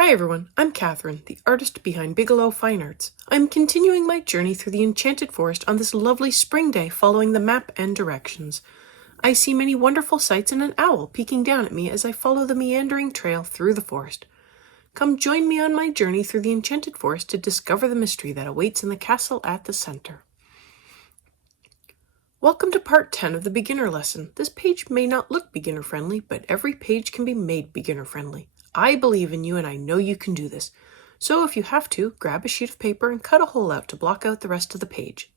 Hi everyone, I'm Catherine, the artist behind Bigelow Fine Arts. I'm continuing my journey through the Enchanted Forest on this lovely spring day following the map and directions. I see many wonderful sights and an owl peeking down at me as I follow the meandering trail through the forest. Come join me on my journey through the Enchanted Forest to discover the mystery that awaits in the castle at the center. Welcome to part 10 of the beginner lesson. This page may not look beginner friendly, but every page can be made beginner friendly. I believe in you and I know you can do this. So if you have to, grab a sheet of paper and cut a hole out to block out the rest of the page.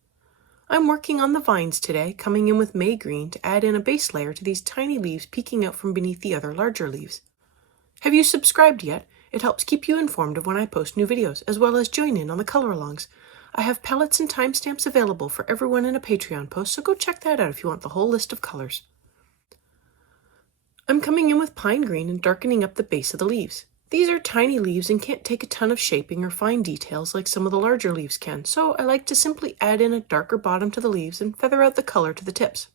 I'm working on the vines today, coming in with May Green to add in a base layer to these tiny leaves peeking out from beneath the other larger leaves. Have you subscribed yet? It helps keep you informed of when I post new videos, as well as join in on the color-alongs. I have palettes and timestamps available for everyone in a Patreon post, so go check that out if you want the whole list of colors. I'm coming in with pine green and darkening up the base of the leaves. These are tiny leaves and can't take a ton of shaping or fine details like some of the larger leaves can, so I like to simply add in a darker bottom to the leaves and feather out the color to the tips.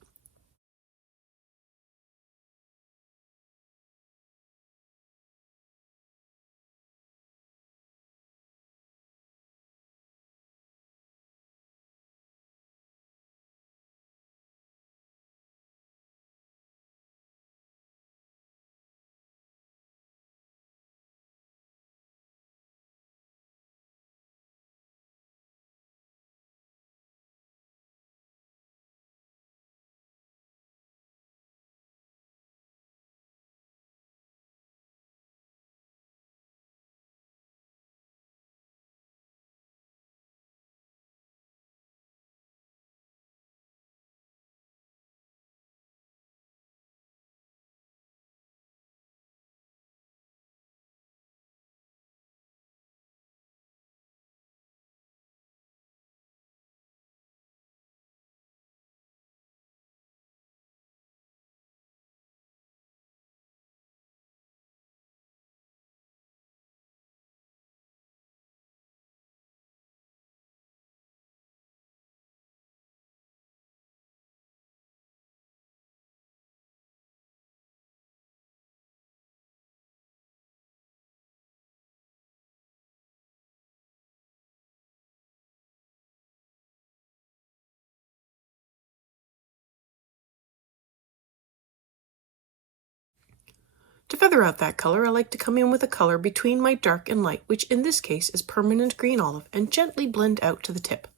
To feather out that color, I like to come in with a color between my dark and light, which in this case is permanent green olive, and gently blend out to the tip.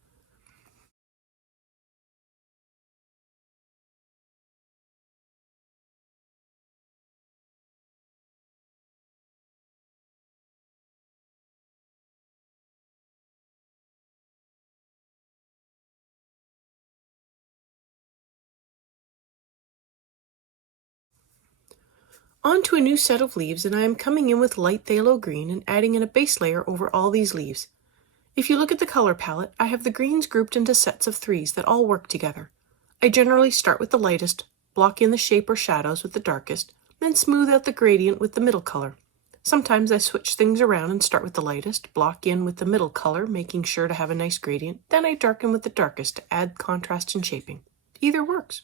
On to a new set of leaves, and I am coming in with light phthalo green and adding in a base layer over all these leaves. If you look at the color palette, I have the greens grouped into sets of threes that all work together. I generally start with the lightest, block in the shape or shadows with the darkest, then smooth out the gradient with the middle color. Sometimes I switch things around and start with the lightest, block in with the middle color, making sure to have a nice gradient, then I darken with the darkest to add contrast and shaping. Either works.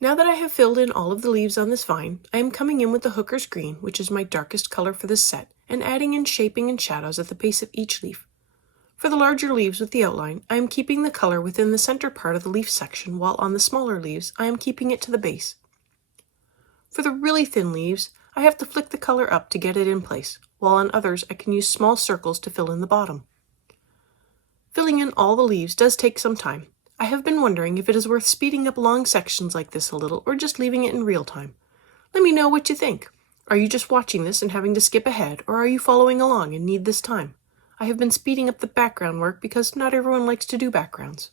Now that I have filled in all of the leaves on this vine, I am coming in with the hooker's green, which is my darkest color for this set, and adding in shaping and shadows at the base of each leaf. For the larger leaves with the outline, I am keeping the color within the center part of the leaf section, while on the smaller leaves, I am keeping it to the base. For the really thin leaves, I have to flick the color up to get it in place, while on others I can use small circles to fill in the bottom. Filling in all the leaves does take some time. I have been wondering if it is worth speeding up long sections like this a little or just leaving it in real time. Let me know what you think. Are you just watching this and having to skip ahead, or are you following along and need this time? I have been speeding up the background work because not everyone likes to do backgrounds.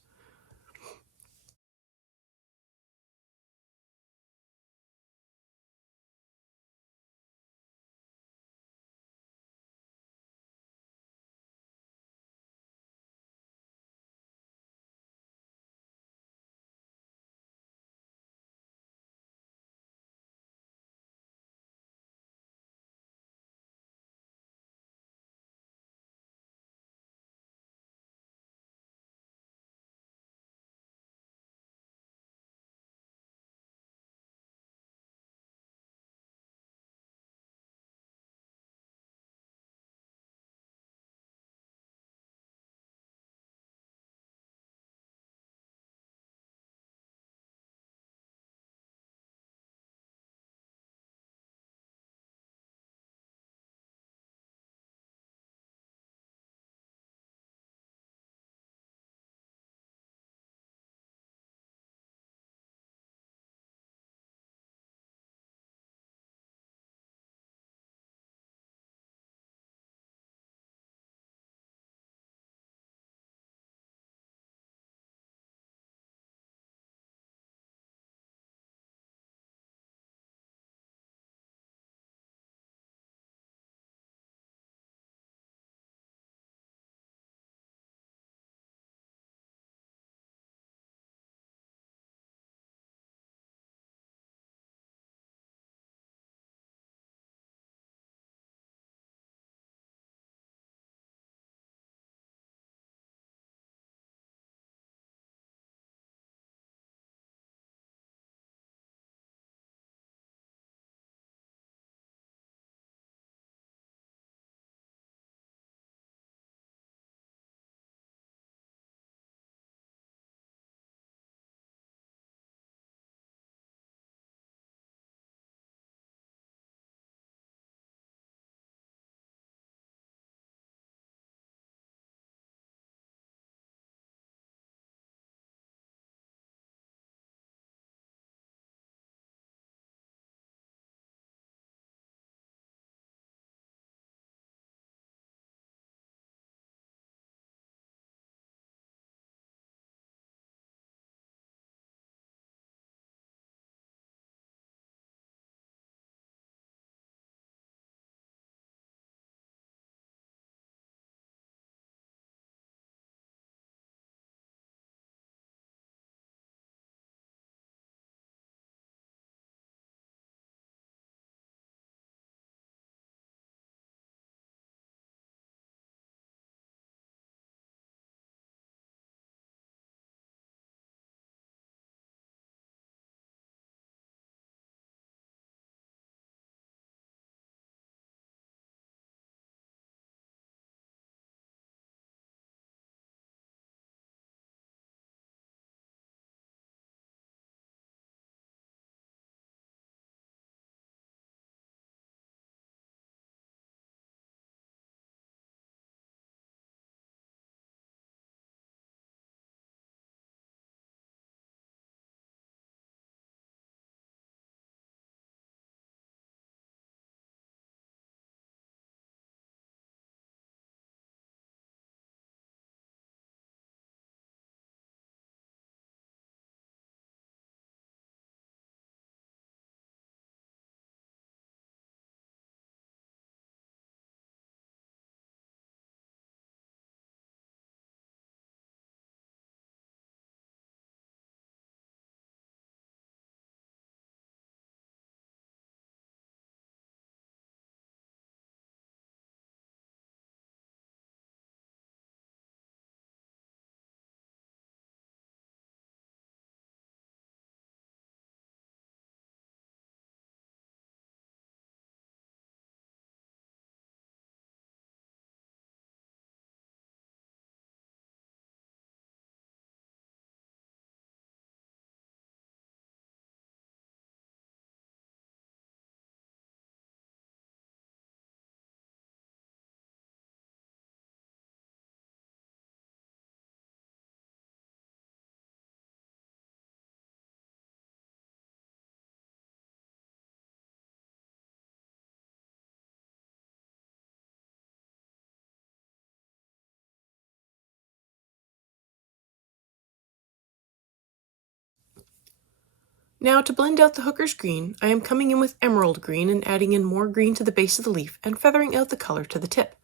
Now to blend out the hooker's green, I am coming in with emerald green and adding in more green to the base of the leaf and feathering out the color to the tip.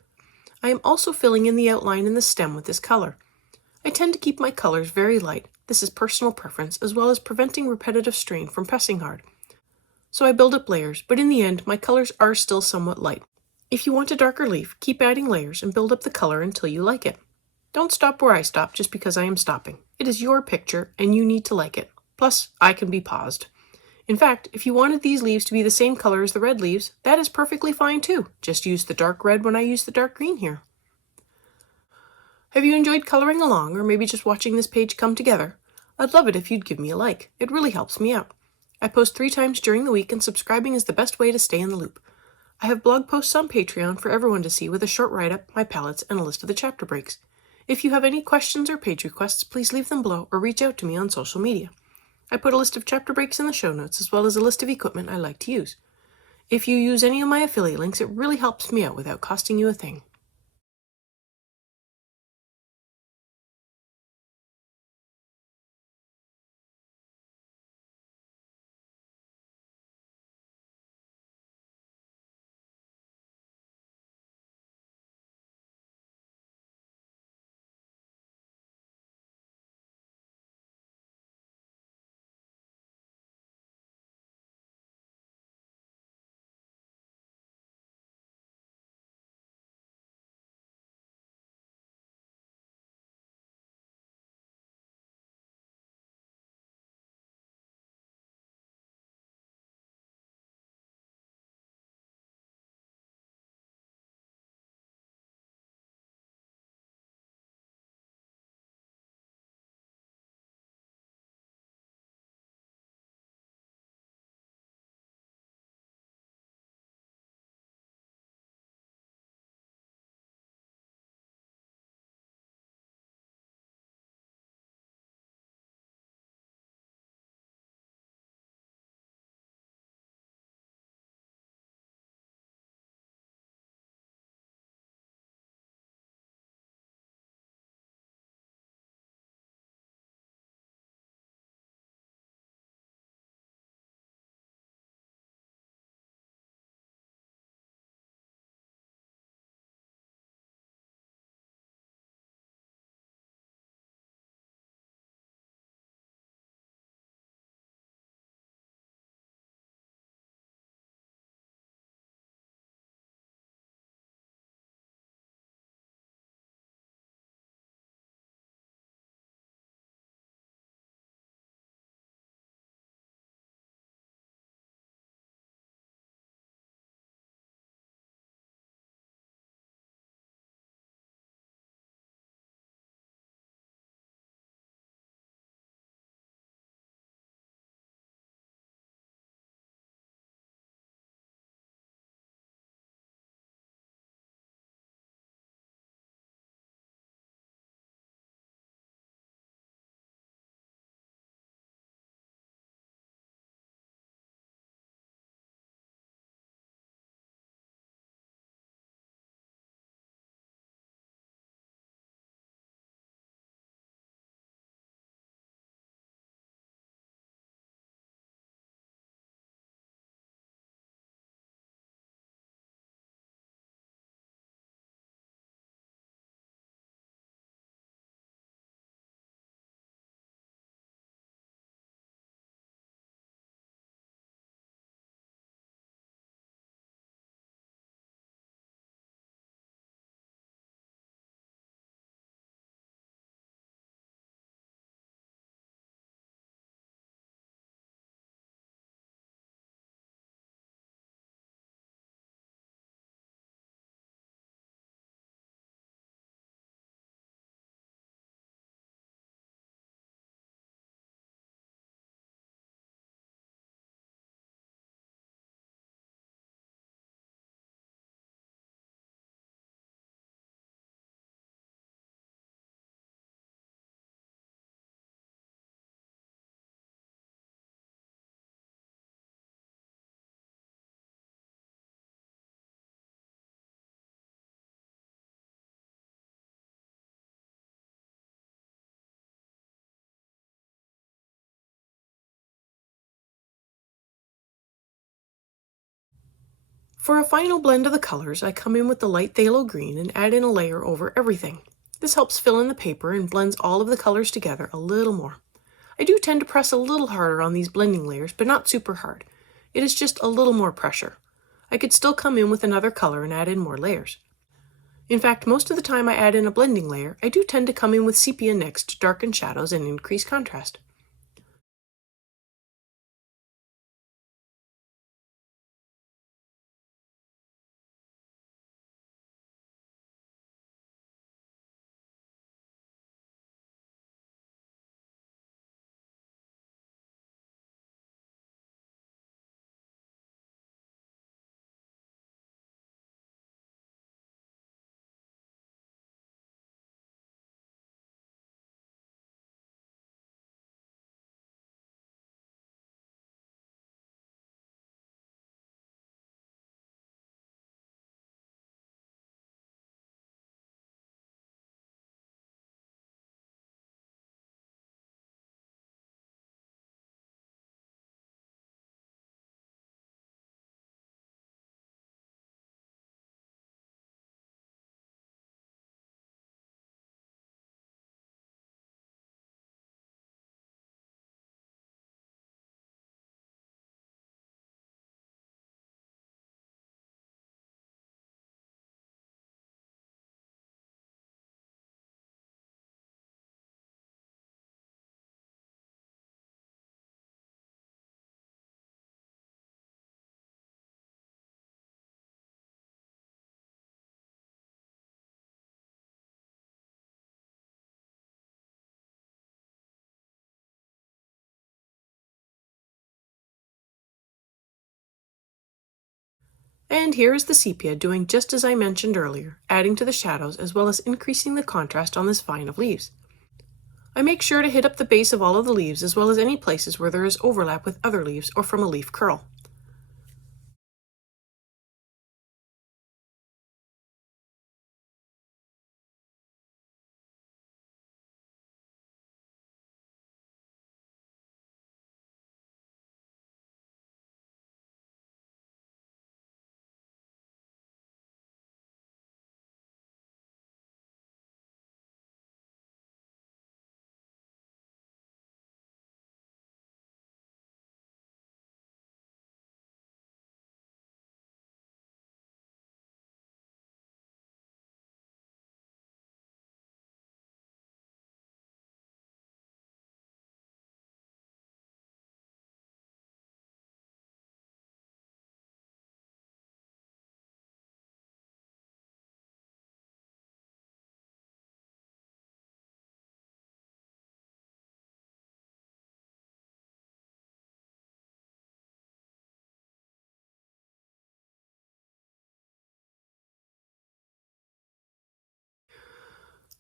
I am also filling in the outline in the stem with this color. I tend to keep my colors very light. This is personal preference, as well as preventing repetitive strain from pressing hard. So I build up layers, but in the end, my colors are still somewhat light. If you want a darker leaf, keep adding layers and build up the color until you like it. Don't stop where I stop just because I am stopping. It is your picture, and you need to like it. Plus, I can be paused. In fact, if you wanted these leaves to be the same color as the red leaves, that is perfectly fine too. Just use the dark red when I use the dark green here. Have you enjoyed coloring along, or maybe just watching this page come together? I'd love it if you'd give me a like. It really helps me out. I post 3 times during the week, and subscribing is the best way to stay in the loop. I have blog posts on Patreon for everyone to see with a short write-up, my palettes, and a list of the chapter breaks. If you have any questions or page requests, please leave them below or reach out to me on social media. I put a list of chapter breaks in the show notes, as well as a list of equipment I like to use. If you use any of my affiliate links, it really helps me out without costing you a thing. For a final blend of the colors, I come in with the light phthalo green and add in a layer over everything. This helps fill in the paper and blends all of the colors together a little more. I do tend to press a little harder on these blending layers, but not super hard. It is just a little more pressure. I could still come in with another color and add in more layers. In fact, most of the time I add in a blending layer, I do tend to come in with sepia next to darken shadows and increase contrast. And here is the sepia doing just as I mentioned earlier, adding to the shadows as well as increasing the contrast on this vine of leaves. I make sure to hit up the base of all of the leaves as well as any places where there is overlap with other leaves or from a leaf curl.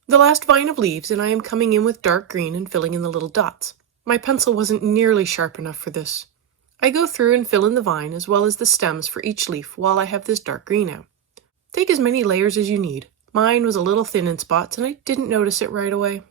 The last vine of leaves, and I am coming in with dark green and filling in the little dots. My pencil wasn't nearly sharp enough for this. I go through and fill in the vine as well as the stems for each leaf while I have this dark green out. Take as many layers as you need. Mine was a little thin in spots and I didn't notice it right away.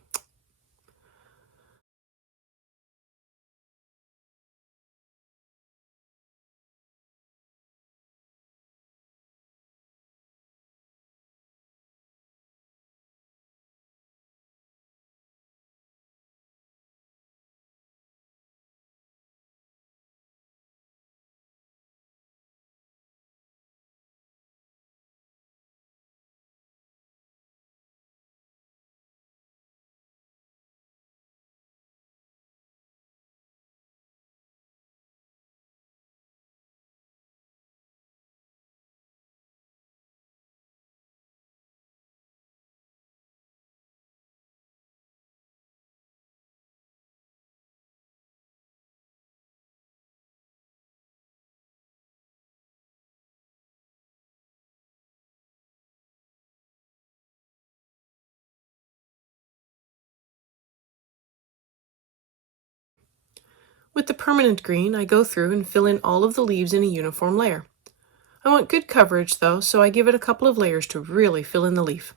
With the permanent green, I go through and fill in all of the leaves in a uniform layer. I want good coverage though, so I give it a couple of layers to really fill in the leaf.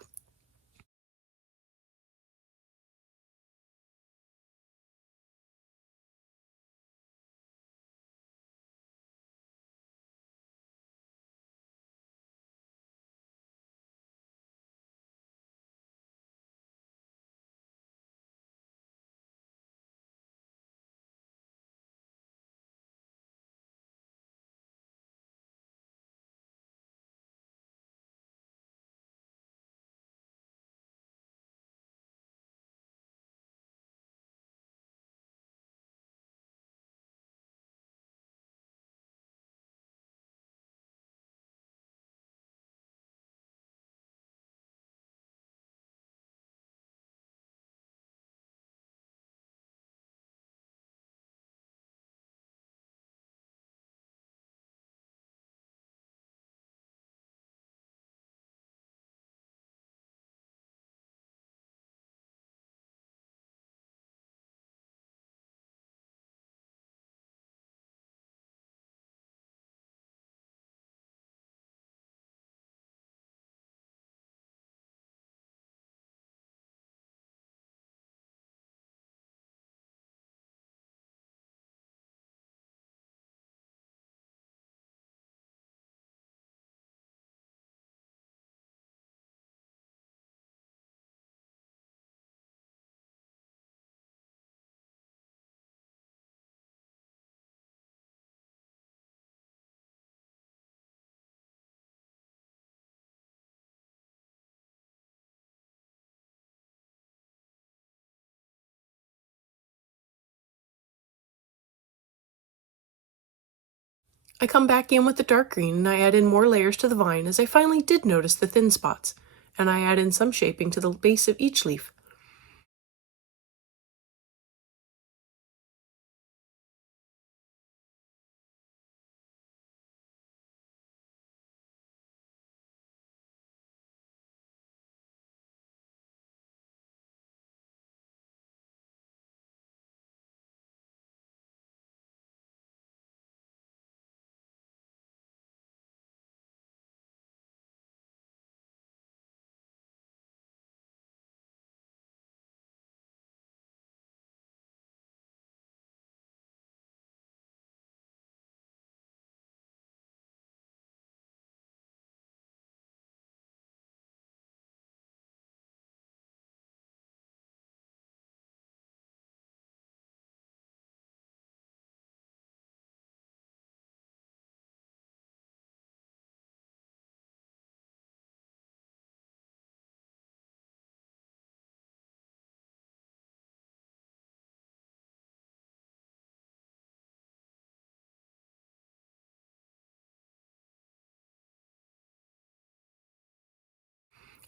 I come back in with the dark green and I add in more layers to the vine as I finally did notice the thin spots, and I add in some shaping to the base of each leaf.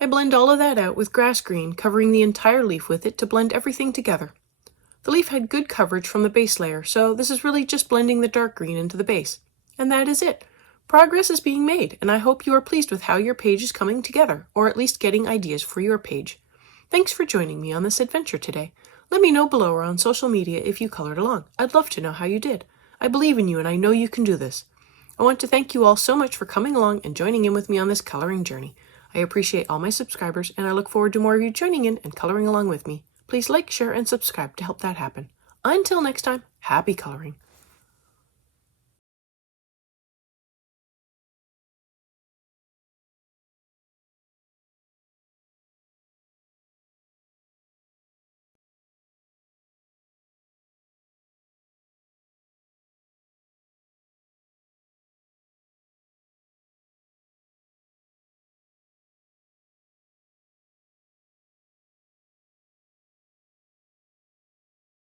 I blend all of that out with grass green, covering the entire leaf with it to blend everything together. The leaf had good coverage from the base layer, so this is really just blending the dark green into the base. And that is it. Progress is being made, and I hope you are pleased with how your page is coming together, or at least getting ideas for your page. Thanks for joining me on this adventure today. Let me know below or on social media if you colored along. I'd love to know how you did. I believe in you and I know you can do this. I want to thank you all so much for coming along and joining in with me on this coloring journey. I appreciate all my subscribers, and I look forward to more of you joining in and coloring along with me. Please like, share, and subscribe to help that happen. Until next time, happy coloring.